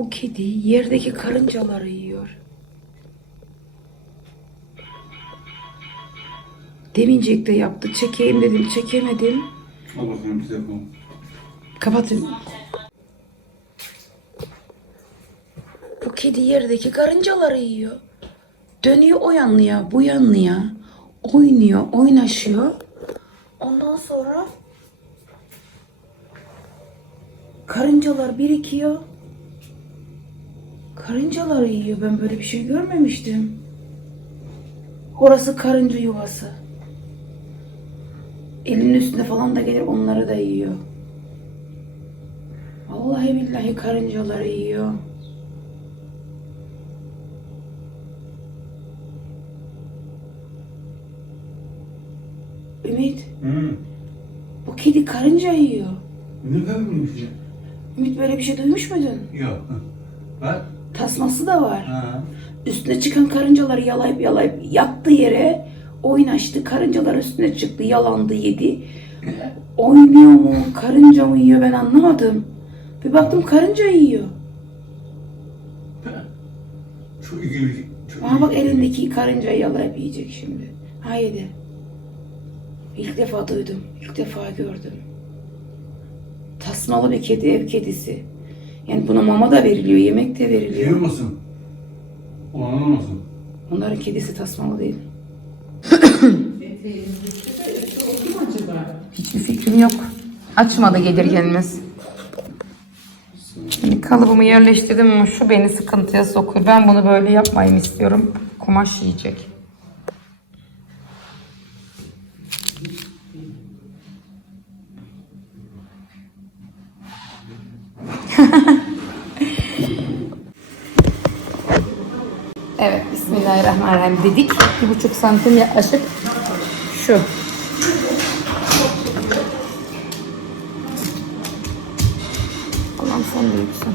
Bu kedi yerdeki karıncaları yiyor. Demincek de yaptı. Çekeyim dedim, çekemedim. Al. Kapatın. Bu kedi yerdeki karıncaları yiyor. Dönüyor o yanlıya, bu yanlıya. Oynuyor, oynaşıyor. Ondan sonra karıncalar birikiyor. Karıncaları yiyor. Ben böyle bir şey görmemiştim. Orası karınca yuvası. Elinin üstüne falan da gelir onları da yiyor. Vallahi billahi karıncaları yiyor. Ümit, Hı. bu kedi karınca yiyor. Ne kadar ya? Ümit böyle bir şey duymuş muydun? Yok. Bak. Tasması da var. Ha. Üstüne çıkan karıncaları yalayıp yalayıp yattı yere oynaştı. Karıncalar üstüne çıktı, yalandı, yedi. Oynuyor mu, karınca mı yiyor ben anlamadım. Bir baktım karınca yiyor. Çok ilginç. Çok Ama bak elindeki karıncayı yalayıp yiyecek şimdi. Haydi. İlk defa duydum. ilk defa gördüm. Tasmalı bir kedi, ev kedisi. Yani buna mama da veriliyor, yemek de Yiyor veriliyor. musun? Olanamazsın. Onların kedisi tasmalı değil. Hiçbir fikrim yok. Açmadı gelirkenimiz. Şimdi kalıbımı yerleştirdim ama şu beni sıkıntıya sokuyor. Ben bunu böyle yapmayayım istiyorum. Kumaş yiyecek. Evet, Bismillahirrahmanirrahim dedik. Bir buçuk santim yaklaşık şu. Allah'ım sen büyüksün.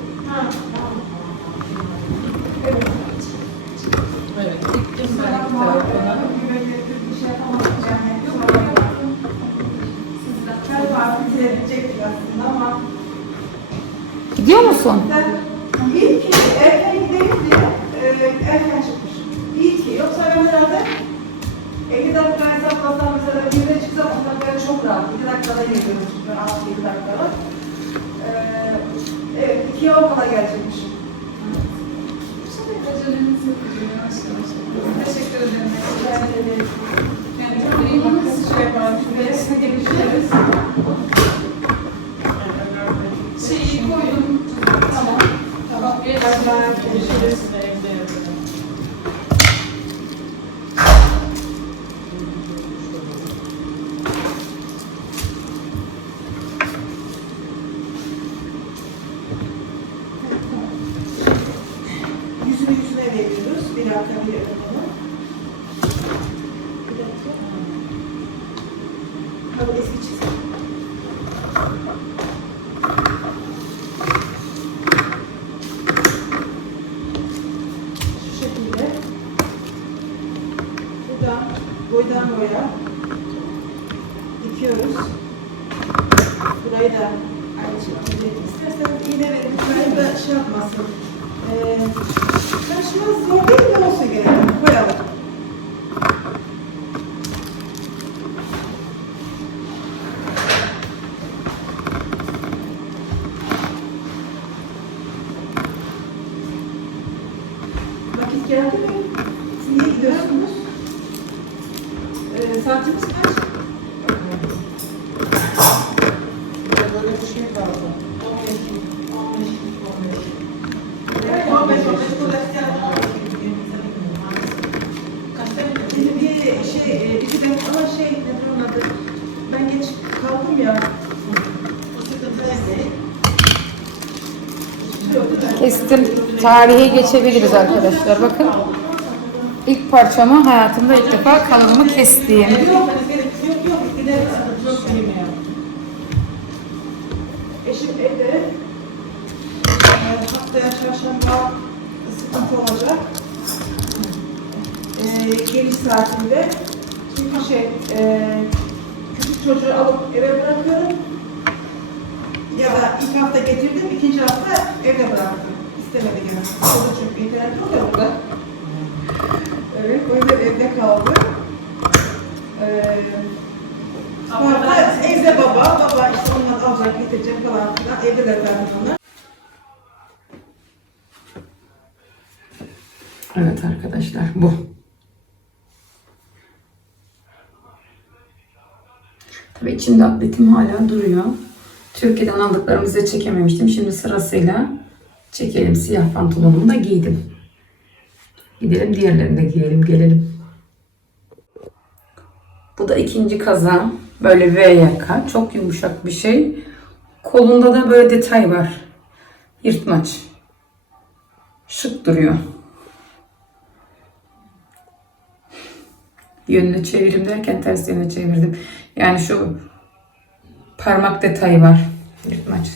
musun? İyi ki erken gidelim diye erken çıkmış. İyi ki. Yoksa ben herhalde 50 dakika hesaplasam mesela bir de çıksam ondan ben çok rahat. 2 dakikada geliyorum çünkü ben 6 7 dakikada. E, evet, 2'ye okula gelecekmişim. Teşekkür ederim. Yani, Yani çok iyi bakın. şey. Şimdi resme gelişiriz. Şeyi koydum. Ben. Yüzünü yüzüne veriyoruz. Bir dakika bir adımını. Bir bu eski çizim. Şu şekilde. Buradan boydan boya dikiyoruz. Burayı da aynı şekilde isterseniz iğne verin. Burayı da şey yapmasın. Ee, taşımız zor değil mi olsa gerek? Koyalım. Vakit geldi mi? Kestim. Tarihe geçebiliriz arkadaşlar. Bakın. İlk parçamı hayatımda ilk defa kalanımı ya. Eşim evde. Haftaya çarşamba sıkıntı olacak. Ee, geliş saatinde. Çünkü şey, e, küçük çocuğu alıp eve bırakıyorum. Ya da ilk hafta getirdim, ikinci hafta evde bıraktım. İstemedi gene. O da çünkü internet yok ya burada. Evet, o yüzden evde kaldı. Ee, hafta evde baba, baba işte onları alacak, getirecek falan filan. Evde de zaten onlar. Evet arkadaşlar bu. Tabii içinde atletim hala duruyor. Türkiye'den aldıklarımızı çekememiştim. Şimdi sırasıyla çekelim. Siyah pantolonumu da giydim. Gidelim diğerlerini de giyelim gelelim. Bu da ikinci kazağım. Böyle V yaka. Çok yumuşak bir şey. Kolunda da böyle detay var. Yırtmaç. Şık duruyor. Yönünü çevirim derken ters yöne çevirdim. Yani şu parmak detayı var. Yırtmaç.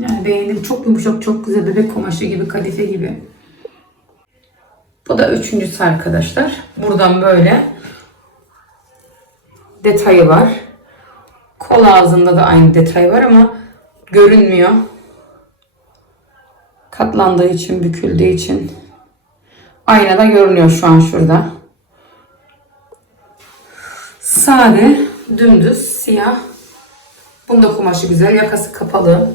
Yani beğendim. Çok yumuşak, çok güzel bebek kumaşı gibi, kadife gibi. Bu da üçüncüsü arkadaşlar. Buradan böyle detayı var. Kol ağzında da aynı detay var ama görünmüyor. Katlandığı için, büküldüğü için. Aynada görünüyor şu an şurada. Sade, dümdüz, siyah. Bunda kumaşı güzel, yakası kapalı.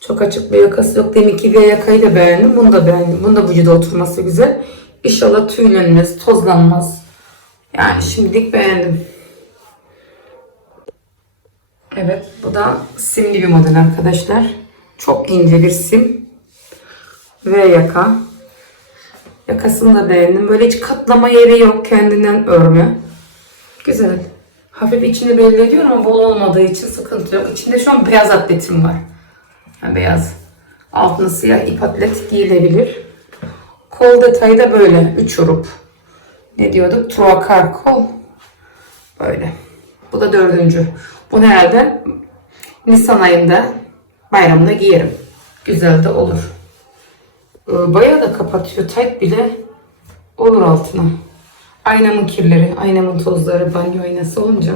Çok açık bir yakası yok. Deminki bir yakayı da beğendim. Bunu da beğendim. Bunun da vücuda oturması güzel. İnşallah tüylenmez, tozlanmaz. Yani şimdilik beğendim. Evet, bu da simli bir model arkadaşlar. Çok ince bir sim. Ve yaka. Yakasını da beğendim. Böyle hiç katlama yeri yok. Kendinden örme. Güzel. Hafif içini belli ediyor ama bol olmadığı için sıkıntı yok. İçinde şu an beyaz atletim var. Yani beyaz. Altına siyah ip atlet giyilebilir. Kol detayı da böyle. Üç urup. Ne diyorduk? Truakar kol. Böyle. Bu da dördüncü. Bunu herhalde Nisan ayında bayramda giyerim. Güzel de olur. Ee, Bayağı da kapatıyor. Tight bile olur altına. Aynamın kirleri, aynamın tozları, banyo aynası olunca.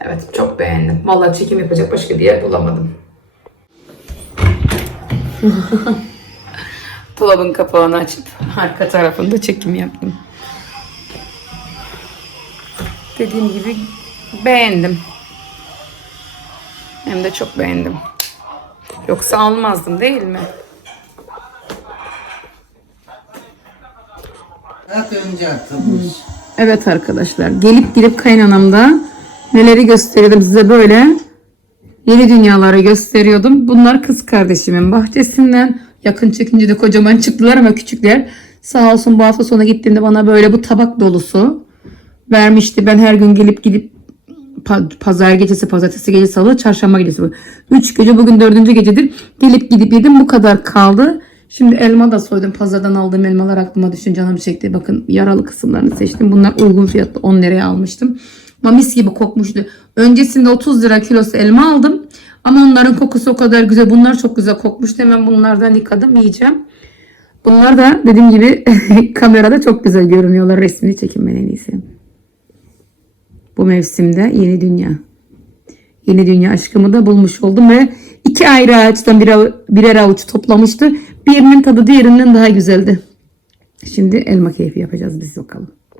Evet çok beğendim. Vallahi çekim yapacak başka bir yer bulamadım. Dolabın kapağını açıp arka tarafında çekim yaptım. Dediğim gibi beğendim. Hem de çok beğendim. Yoksa almazdım değil mi? Evet arkadaşlar gelip gidip kaynanamda neleri gösteriyordum size böyle yeni dünyaları gösteriyordum. Bunlar kız kardeşimin bahçesinden yakın çekince de kocaman çıktılar ama küçükler. Sağ olsun bu hafta sonu gittiğimde bana böyle bu tabak dolusu vermişti. Ben her gün gelip gidip pa- pazar gecesi, pazartesi gecesi, salı, çarşamba gecesi. Üç gece bugün dördüncü gecedir. Gelip gidip yedim bu kadar kaldı. Şimdi elma da soydum. Pazardan aldığım elmalar aklıma düşün canım çekti. Bakın yaralı kısımlarını seçtim. Bunlar uygun fiyatlı 10 liraya almıştım. Ama mis gibi kokmuştu. Öncesinde 30 lira kilosu elma aldım. Ama onların kokusu o kadar güzel. Bunlar çok güzel kokmuştu. Hemen bunlardan yıkadım yiyeceğim. Bunlar da dediğim gibi kamerada çok güzel görünüyorlar. Resmini çekin ben en iyisi. Bu mevsimde yeni dünya. Yeni dünya aşkımı da bulmuş oldum ve iki ayrı ağaçtan bir birer avuç toplamıştı. Birinin tadı diğerinden daha güzeldi. Şimdi elma keyfi yapacağız biz bakalım.